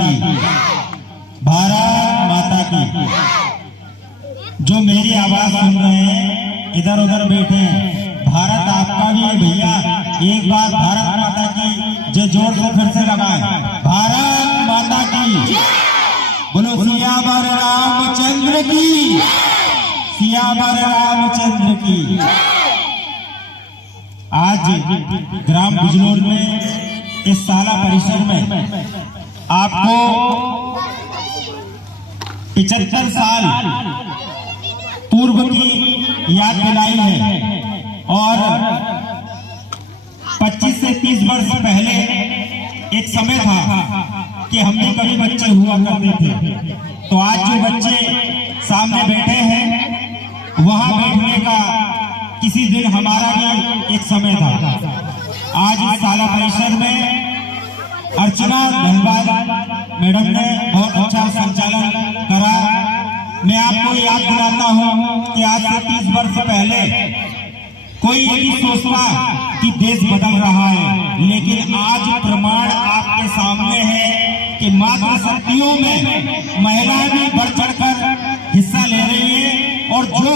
की, भारत माता की। जो मेरी आवाज सुन रहे हैं, इधर उधर बैठे हैं, भारत आपका भी है भैया। एक बार भारत माता की जो जोर से फिर से लगाए, भारत माता की। बोलो सियावर रामचंद्र की, सियावर रामचंद्र की। आज ग्राम बिजनौर में इस शाला परिसर में आपको 75 साल पूर्व की याद दिलाई है और 25 से 30 वर्ष पहले एक समय था कि हम भी कभी बच्चे हुआ करते थे। तो आज जो बच्चे सामने बैठे हैं, वहां बैठने का किसी दिन हमारा भी एक समय था। आज इस शाला परिसर में अर्चना धनबाद मैडम ने बहुत अच्छा संचालन करा। मैं आपको याद दिलाता हूं कि आज से 30 वर्ष पहले कोई ये नहीं सोचता कि देश बदल रहा है, लेकिन आज प्रमाण आपके सामने है कि मातृशक्तियों में महिलाएं भी बढ़ चढ़कर हिस्सा ले रही है और जो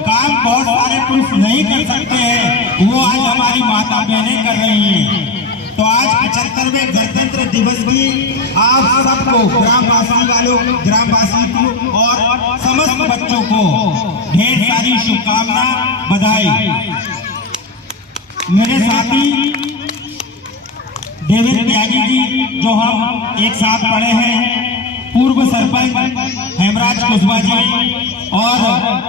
काम बहुत सारे पुरुष नहीं कर सकते हैं, वो आज हमारी माता बहनें कर रही हैं। तो आज 75वें गणतंत्र दिवस की आप सबको, ग्रामवासी वालों, ग्रामवासी को और समस्त बच्चों को ढेर सारी शुभकामना, बधाई। मेरे साथी देवेंद्र त्यागी जी, जो हम एक साथ पढ़े हैं, पूर्व सरपंच हेमराज कुशवाहा जी और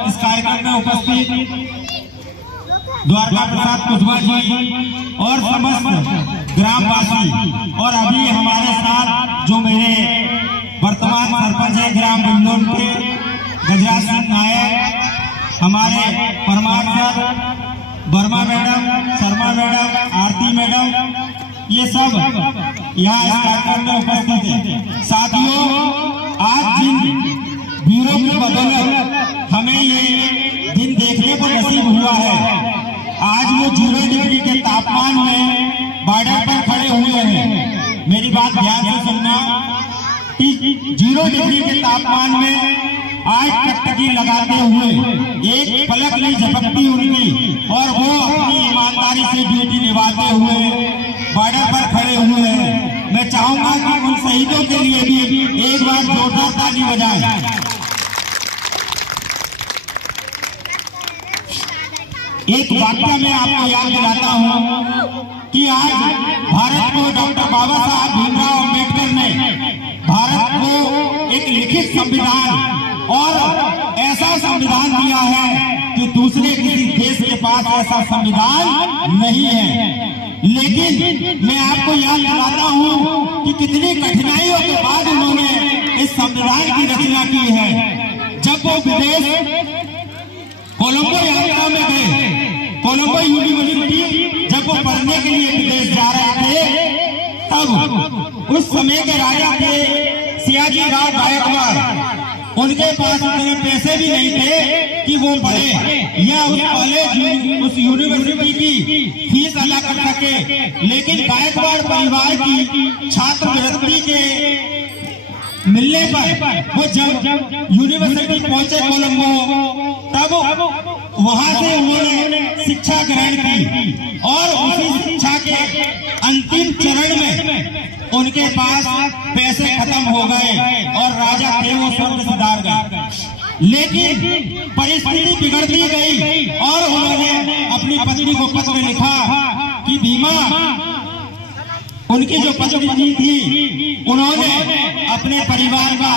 इस कार्यक्रम में उपस्थित द्वारका प्रसाद कुशवाहा जी और समस्त ग्रामवासी, और अभी हमारे साथ जो मेरे वर्तमान सरपंच है ग्राम बिजनौर के गजराज सिंह नायक, हमारे Parmar sir, Verma madam, Sharma madam, Aarti madam, ये सब यहाँ इस कार्यक्रम में उपस्थित है। साथियों, आज जिन वीरों की बदौलत हमें ये दिन देखने को नसीब हुआ है, आज वो 0 डिग्री के तापमान में बॉर्डर पर खड़े हुए हैं। मेरी बात ध्यान से सुनना कि 0 डिग्री के तापमान में आज टकटकी लगाते हुए एक पलक नहीं झपकती उनकी, और वो अपनी ईमानदारी से ड्यूटी निभाते हुए बॉर्डर पर खड़े हुए हैं। मैं चाहूंगा कि उन शहीदों के लिए भी एक बार जोरदार ताली बजाएं। एक वाक्य में आपको याद दिलाता हूं कि आज भारत को डॉक्टर बाबा साहब भीमराव अम्बेडकर ने भारत को एक लिखित संविधान और ऐसा संविधान दिया है कि दूसरे किसी देश के पास ऐसा संविधान नहीं है। लेकिन मैं आपको याद दिलाता हूं कि कितनी कठिनाइयों के बाद उन्होंने इस संविधान की रचना की है। जब वो विदेश कोलंबो यात्रा में गए, कोलंबो यूनिवर्सिटी जब वो पढ़ने के लिए विदेश जा रहे थे, तब उस समय के राजा थे सियाजी राव गायकवाड़। उनके पास इतने पैसे भी नहीं थे कि वो पढ़े या उस कॉलेज, उस यूनिवर्सिटी की फीस अदा कर सके। लेकिन गायकवाड़ परिवार की छात्रवृत्ति के मिलने पर वो जब यूनिवर्सिटी पहुंचे कोलंबो, तब वहां से उन्होंने शिक्षा ग्रहण की और उसी शिक्षा के अंतिम चरण में उनके पास पैसे खत्म हो गए और राजा थे वो स्वर्ग सिधार गए। लेकिन परिस्थिति बिगड़ती गई और उन्होंने अपनी पत्नी को पत्र लिखा कि भीमा, उनकी जो पत्नी थी, उन्होंने अपने परिवार का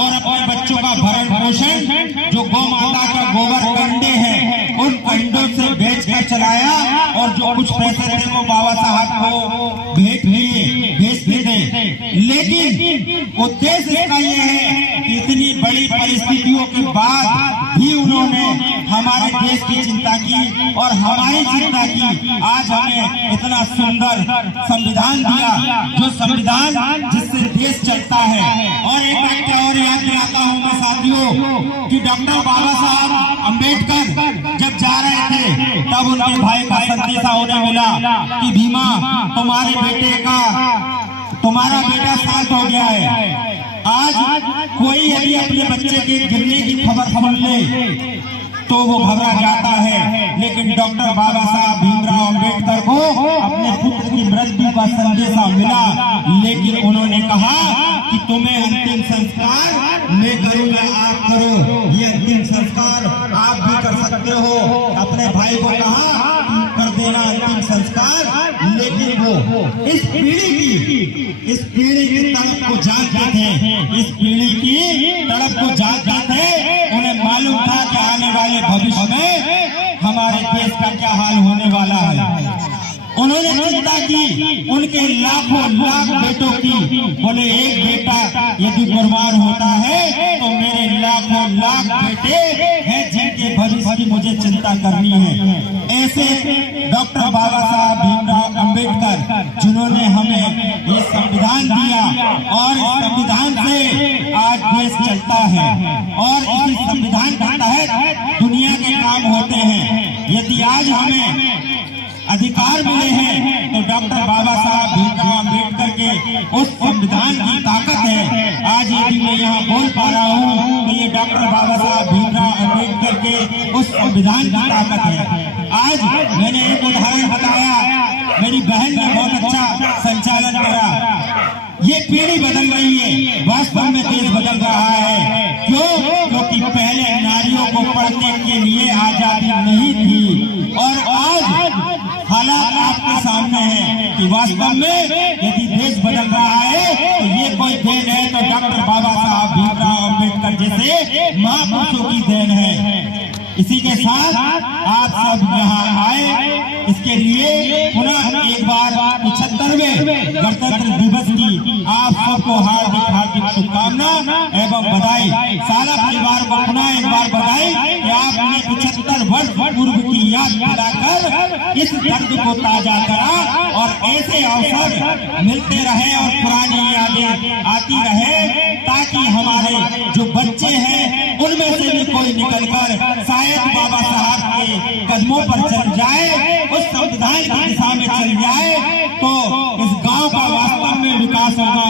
और अपने बच्चों का भरण पोषण जो गौ माता का गोबर कंडे हैं, उन कंडों से बेचकर चलाया, और जो कुछ पैसे थे वो बाबा साहब को भेज दिए। लेकिन उद्देश्य इसका यह है कि इतनी बड़ी परिस्थितियों के बाद भी उन्होंने हमारे देश की चिंता की और हमारी चिंता की। आज हमें इतना सुंदर संविधान दिया, जो संविधान जिससे देश चलता है। और एक बात और याद दिलाता हूं मैं साथियों कि डॉक्टर बाबा साहब अम्बेडकर जब जा रहे थे, तब उनके भाई का संदेशा उन्हें मिला कि भीमा, तुम्हारे बेटे का तुम्हारा बेटा शांत हो गया है। आज कोई यदि अपने बच्चे के गिरने की खबर सुन ले तो वो घबरा जाता है, लेकिन डॉक्टर बाबा साहब भीमराव अंबेडकर को अपने पुत्र की मृत्यु का संदेशा मिला, लेकिन उन्होंने कहा कि तुम्हें अंतिम संस्कार मैं करूंगा, आप करो। ये अंतिम संस्कार आप भी कर सकते हो। अपने भाई को कहा कर देना अंतिम संस्कार, लेकिन वो इस पीढ़ी की तड़प को जानते थे, इस पीढ़ी की तड़प को जानते थे। उन्हें मालूम था कि आने वाले भविष्य में हमारे देश का क्या हाल होने वाला है। उन्होंने चिंता की उनके लाखों लाख बेटों की। बोले एक बेटा यदि कुर्बान होता है तो मेरे लाखों लाख बेटे हैं जिनके भविष्य की मुझे चिंता करनी है। ऐसे डॉक्टर बाबा साहब भीमराव अंबेडकर जिन्होंने हमें ये संविधान दिया और इस संविधान से आज देश चलता है और इसी संविधान के तहत दुनिया के काम होते हैं। यदि आज हमें अधिकार मिले हैं तो डॉक्टर बाबा साहब भीमराव अंबेडकर के उस संविधान की ताकत है। आज यदि मैं यहाँ बोल पा रहा हूँ तो ये डॉक्टर बाबा साहब भीमराव अंबेडकर के उस संविधान की ताकत है। आज मैंने एक उदाहरण बताया, मेरी बहन ने बहुत अच्छा संचालन करा। ये पीढ़ी बदल रही है, वास्तव में देश बदल रहा है। क्यों? क्योंकि पहले नारियों को पढ़ने के लिए आजादी नहीं थी और आज हालात आपके सामने है कि वास्तव में यदि देश बदल रहा है तो ये कोई देन है तो डॉक्टर बाबा साहब भीमराव अंबेडकर जैसे महापुरुषों की देन है। इसी के साथ आप सब यहाँ आए, इसके लिए पुनः एक बार 75वें गणतंत्र दिवस की आप सबको हार्दिक हार्दिक शुभकामना एवं बधाई। सारा परिवार को पुनः एक बार बधाई कि आपने 75 वर्ष पूर्व की याद दिलाकर इस दर्द को ताजा करा और ऐसे अवसर मिलते रहे और पुरानी यादें आती रहे, ताकि हमारे जो बच्चे हैं उनमें से भी कोई निकलकर शायद बाबा साहब के कदमों पर चल जाए, उस संविधान की दिशा में चल जाए, तो इस गांव का वास्तव में विकास होगा